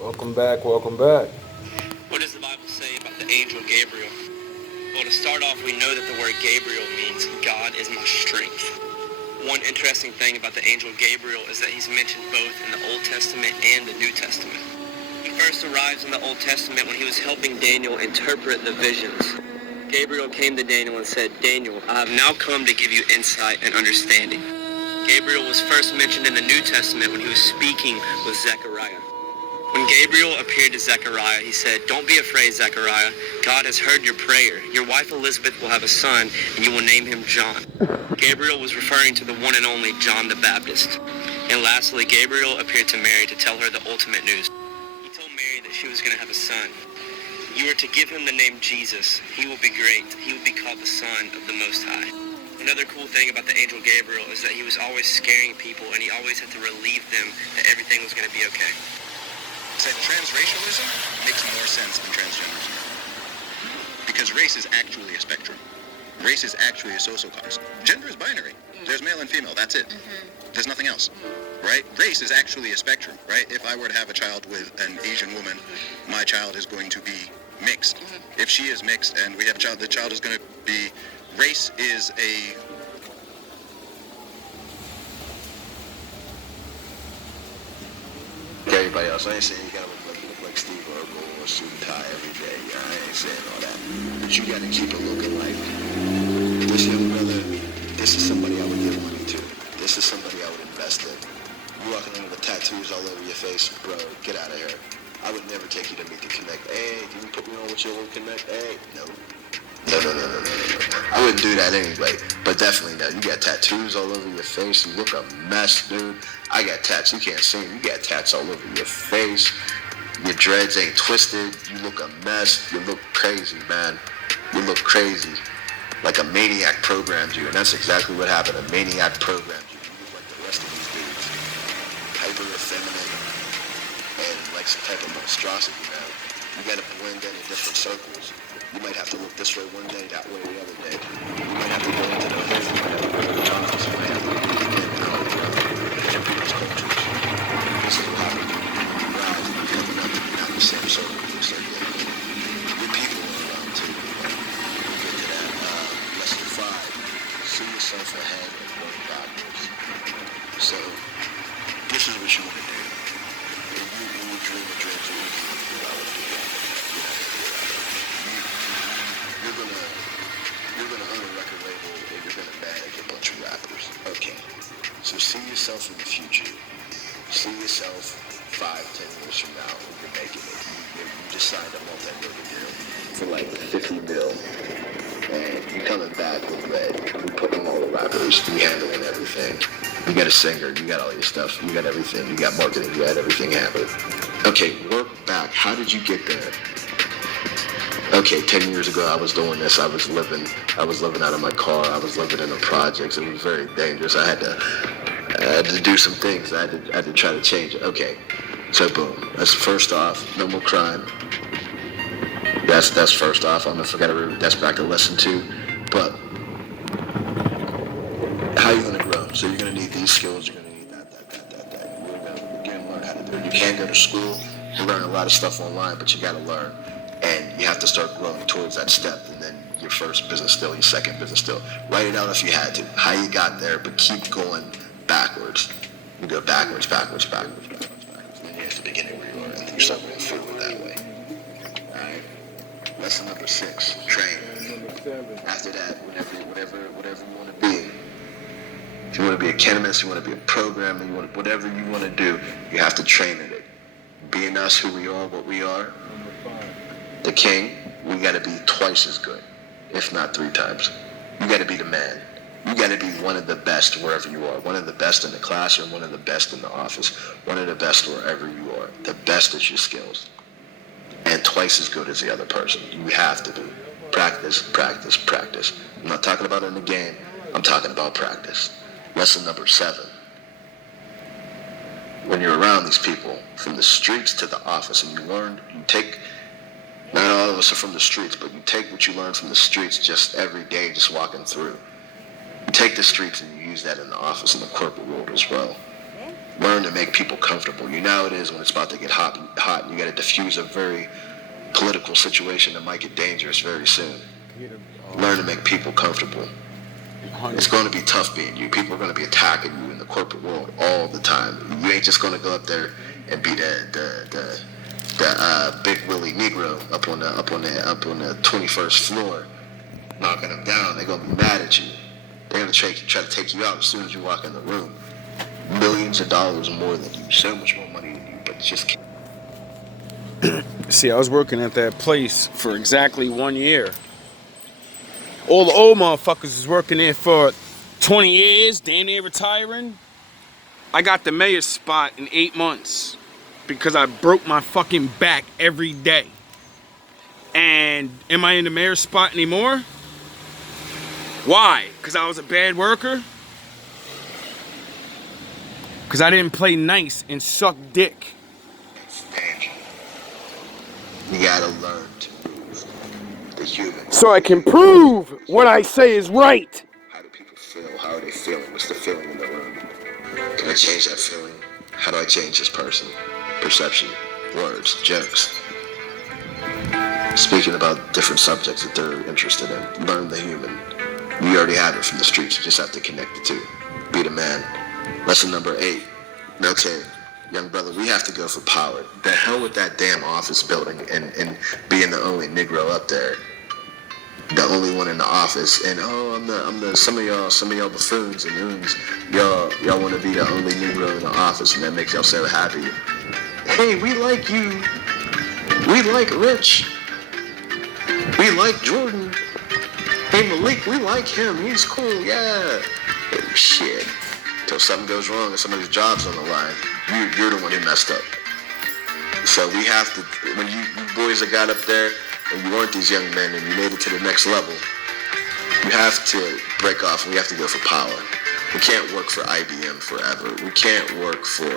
Welcome back, welcome back. What does the Bible say about the angel Gabriel? Well, to start off, we know that the word Gabriel means God is my strength. One interesting thing about the angel Gabriel is that he's mentioned both in the Old Testament and the New Testament. He first arrives in the Old Testament when he was helping Daniel interpret the visions. Gabriel came to Daniel and said, "Daniel, I have now come to give you insight and understanding." Gabriel was first mentioned in the New Testament when he was speaking with Zechariah. When Gabriel appeared to Zechariah, he said, "Don't be afraid, Zechariah. God has heard your prayer. Your wife Elizabeth will have a son, and you will name him John." Gabriel was referring to the one and only John the Baptist. And lastly, Gabriel appeared to Mary to tell her the ultimate news. He told Mary that she was going to have a son. "You are to give him the name Jesus. He will be great. He will be called the Son of the Most High." Another cool thing about the angel Gabriel is that he was always scaring people, and he always had to relieve them that everything was going to be okay. Said transracialism makes more sense than transgenderism. Because race is actually a spectrum. Race is actually a social construct. Gender is binary. There's male and female, that's it. There's nothing else, right? Race is actually a spectrum, right? If I were to have a child with an Asian woman, my child is going to be mixed. If she is mixed and we have a child, the child is going to be, race is a everybody else. I ain't saying you gotta look like Steve Urkel or suit and tie every day. I ain't saying all that. But you gotta keep it looking like this young brother, this is somebody I would give money to. This is somebody I would invest in. You walking around with tattoos all over your face, bro, get out of here. I would never take you to meet the Connect. Hey, can you put me on with your old Connect? Hey, no. No. I wouldn't do that anyway, but definitely no. You got tattoos all over your face. You look a mess, dude. I got tats. You can't see them. You got tats all over your face. Your dreads ain't twisted. You look a mess. You look crazy, man. You look crazy. Like a maniac programmed you, and that's exactly what happened. A maniac programmed you. You look like the rest of these dudes. Hyper effeminate and like some type of monstrosity, man. You gotta blend in different circles. You might have to look this way one day, that way the other day. You might have to go into the hood, you might have to go to the office, you might have to go in and out of different people's cultures. This is what happens when you rise and you're coming up and you're not in the same circle. It's like your people are around too. You get to that lesson 5. See yourself ahead and work backwards. So, this is what you want to do. When you dream of dreams, you want to do that. You're gonna own a record label or you're gonna manage a bunch of rappers. Okay. So see yourself in the future. See yourself 5-10 years from now when you're making it. You just signed a multi-million deal for like 50 mil. And you're coming back with red. You putting all the rappers, you handling everything. You got a singer, you got all your stuff, you got everything, you got marketing, you got everything handled. Okay, work back. How did you get there? Okay, 10 years ago I was doing this. I was living out of my car. I was living in the projects. It was very dangerous. I had to do some things. I had to try to change it. Okay, so boom. That's first off. No more crime. That's first off. I'm gonna forget it. That's back to lesson 2. But how you gonna grow? So you're gonna need these skills. You're gonna need that. You're gonna learn how to do it. You can't go to school. You learn a lot of stuff online, but you gotta learn. And you have to start growing towards that step, and then your first business still, your second business still. Write it out if you had to, how you got there, but keep going backwards. You go backwards. Then you're at the beginning where you are, and you start moving forward that way. Alright? Lesson number 6, train. After that, whatever you want to be. If you want to be a chemist, you want to be a programmer, whatever you want to do, you have to train in it. Being us, who we are, what we are, the king, we gotta be twice as good, if not 3 times. You gotta be the man. You gotta be one of the best wherever you are. One of the best in the classroom, one of the best in the office, one of the best wherever you are. The best at your skills. And twice as good as the other person. You have to be. Practice. I'm not talking about it in the game. I'm talking about practice. Lesson number 7. When you're around these people, from the streets to the office, and you take, not all of us are from the streets, but you take what you learn from the streets just every day, just walking through. You take the streets and you use that in the office, in the corporate world as well. Learn to make people comfortable. You know how it is when it's about to get hot and you got to diffuse a very political situation that might get dangerous very soon. Learn to make people comfortable. It's going to be tough being you. People are going to be attacking you in the corporate world all the time. You ain't just going to go up there and be the big Willie Negro up on the 21st floor, knocking them down. They're going to be mad at you. They're going to try to take you out as soon as you walk in the room. Millions of dollars more than you, so much more money than you, but just can't. See, I was working at that place for exactly 1 year. All the old motherfuckers was working there for 20 years, damn near retiring. I got the mayor's spot in 8 months because I broke my fucking back every day. And am I in the mayor's spot anymore? Why? Because I was a bad worker? Because I didn't play nice and suck dick. You gotta learn to move the human. So I can prove what I say is right. How do people feel? How are they feeling? What's the feeling in the room? Can I change that feeling? How do I change this person? Perception, words, jokes. Speaking about different subjects that they're interested in. Learn the human. You already have it from the streets. You just have to connect the two. Be the man. Lesson number 8. Okay, young brother, we have to go for power. The hell with that damn office building and being the only Negro up there. The only one in the office. And I'm the some of y'all buffoons and loons. Y'all want to be the only Negro in the office, and that makes y'all so happy. Hey, we like you. We like Rich. We like Jordan. Hey, Malik, we like him. He's cool, yeah. Oh, shit. Till something goes wrong and somebody's job's on the line, you're the one who messed up. So we have to, when you boys that got up there and you weren't these young men and you made it to the next level, you have to break off and we have to go for power. We can't work for IBM forever. We can't work for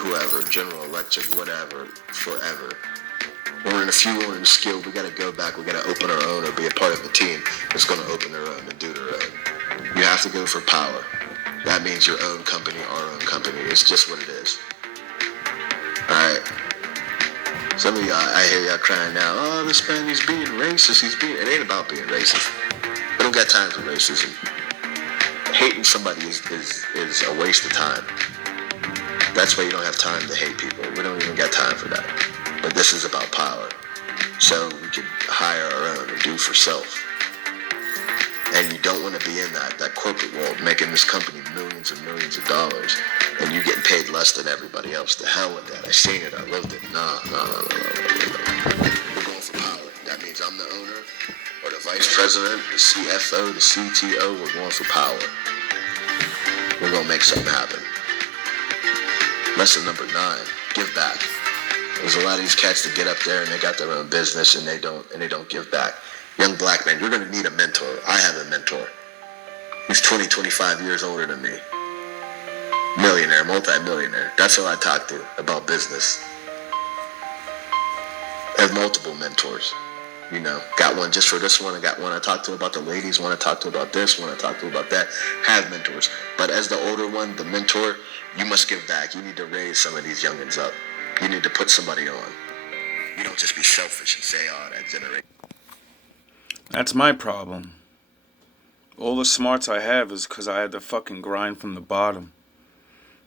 whoever, General Electric, whatever, forever. When we're in a few more in skill, we gotta go back, we gotta open our own or be a part of a team that's gonna open their own and do their own. You have to go for power. That means your own company, our own company. It's just what it is. Alright. Some of y'all, I hear y'all crying now, oh, this man, he's being racist, it ain't about being racist. We don't got time for racism. Hating somebody is a waste of time. That's why you don't have time to hate people. We don't even got time for that. But this is about power. So we can hire our own and do for self. And you don't want to be in that corporate world, making this company millions and millions of dollars, and you getting paid less than everybody else. The hell with that. I seen it. I lived it. No. We're going for power. That means I'm the owner, or the vice president, the CFO, the CTO. We're going for power. We're going to make something happen. Lesson number 9, give back. There's a lot of these cats that get up there and they got their own business and they don't give back. Young black man, you're going to need a mentor. I have a mentor. He's 20, 25 years older than me. Millionaire, multi-millionaire. That's who I talk to about business. I have multiple mentors. You know, got one just for this one. I got one I talk to about the ladies, one I talk to about this, one I talk to about that. Have mentors. But as the older one, the mentor, you must give back. You need to raise some of these youngins up. You need to put somebody on. You don't just be selfish and say, oh, that generation. That's my problem. All the smarts I have is because I had to fucking grind from the bottom.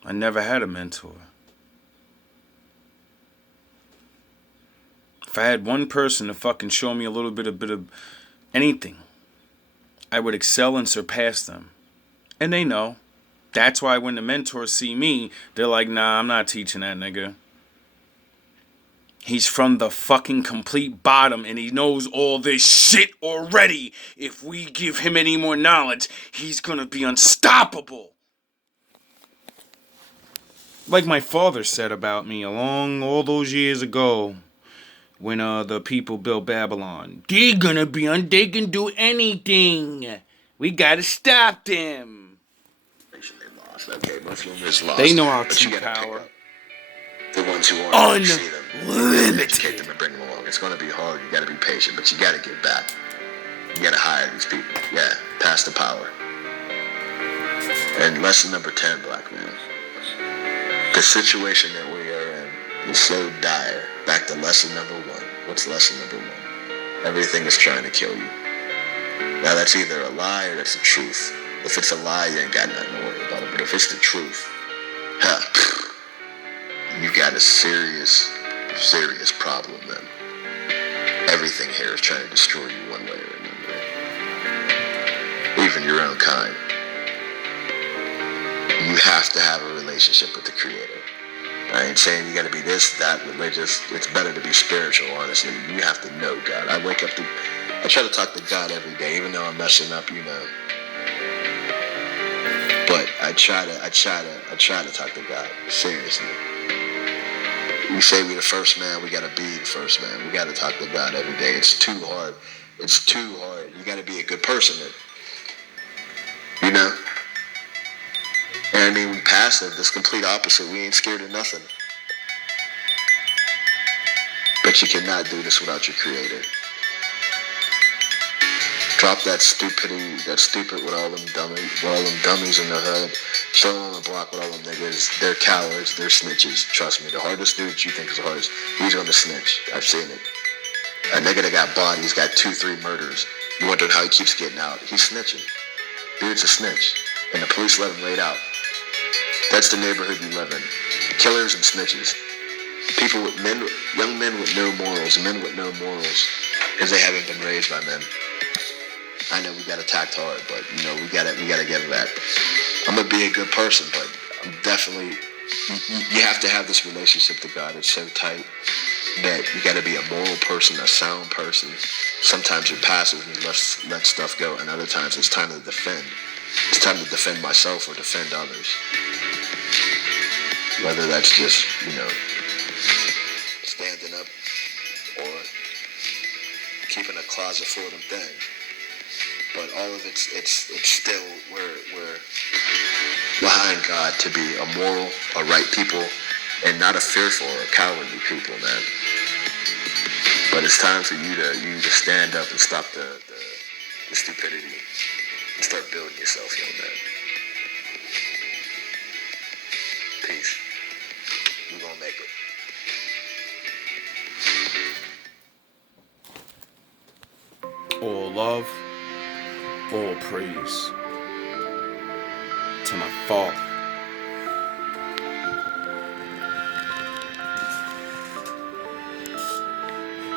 I never had a mentor. If I had one person to fucking show me a little bit of anything, I would excel and surpass them. And they know. That's why when the mentors see me, they're like, nah, I'm not teaching that nigga. He's from the fucking complete bottom and he knows all this shit already. If we give him any more knowledge, he's gonna be unstoppable. Like my father said about me all those years ago when the people built Babylon. They can do anything. We gotta stop them. They lost. Okay, Muslim is lost. They know our But true you gotta power. pick up the ones who aren't see them. Unlimited. Educate them and bring them along. It's going to be hard. You got to be patient, but you got to give back. You got to hire these people. Yeah, pass the power. And lesson number 10, black man. The situation that we are in is so dire. Back to lesson number 1. What's lesson number 1? Everything is trying to kill you. Now that's either a lie or that's the truth. If it's a lie, you ain't got nothing to worry about it. But if it's the truth, you got a serious, serious problem then. Everything here is trying to destroy you one way or another. Even your own kind. You have to have a relationship with the Creator. I ain't saying you gotta be this, that, religious. It's better to be spiritual, honestly. You have to know God. I try to talk to God every day, even though I'm messing up, you know. But I try to talk to God, seriously. We say we the first man, we gotta be the first man. We gotta talk to God every day. It's too hard. It's too hard. You gotta be a good person, you know? And I mean, we passive, this complete opposite. We ain't scared of nothing. But you cannot do this without your Creator. Drop that stupidity, that stupid with all them dummies in the hood. Show them on the block with all them niggas. They're cowards, they're snitches. Trust me, the hardest dude that you think is the hardest, he's gonna snitch. I've seen it. A nigga that got bodies, got 2-3 murders. You wondering how he keeps getting out. He's snitching. Dude's a snitch. And the police let him laid out. That's the neighborhood you live in. Killers and snitches. People with young men with no morals, men with no morals, because they haven't been raised by men. I know we got attacked hard, but you know we gotta get it back. I'm gonna be a good person, but I'm definitely. You have to have this relationship to God. It's so tight that you gotta be a moral person, a sound person. Sometimes you're passive and you let stuff go, and other times it's time to defend. It's time to defend myself or defend others. Whether that's just, you know, standing up or keeping a closet full of them things. But all of it's still, we're behind God to be a moral, a right people, and not a fearful or a cowardly people, man. But it's time for you to stand up and stop the stupidity and start building yourself, young man. Peace. We're gonna make it. All love, all praise to my Father